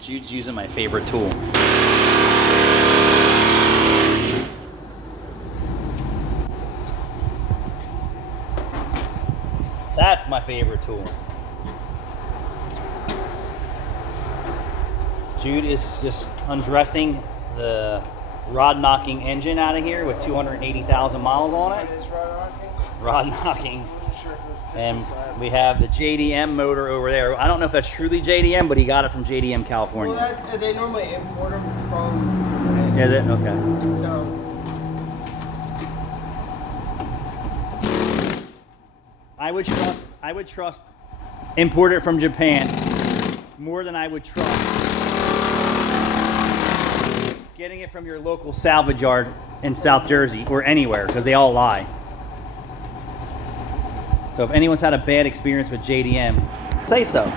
Jude's using my favorite tool. That's my favorite tool. Jude is just undressing the rod knocking engine out of here with 280,000 miles on it. It is rod knocking? Rod knocking. I wasn't sure if it was piston And slab. we have the JDM motor over there. I don't know if that's truly JDM, but he got it from JDM California. Well, they normally import them from Japan. Is it? Okay. So, I would trust imported from Japan more than I would trust getting it from your local salvage yard in South Jersey or anywhere, because they all lie. So if anyone's had a bad experience with JDM, say so.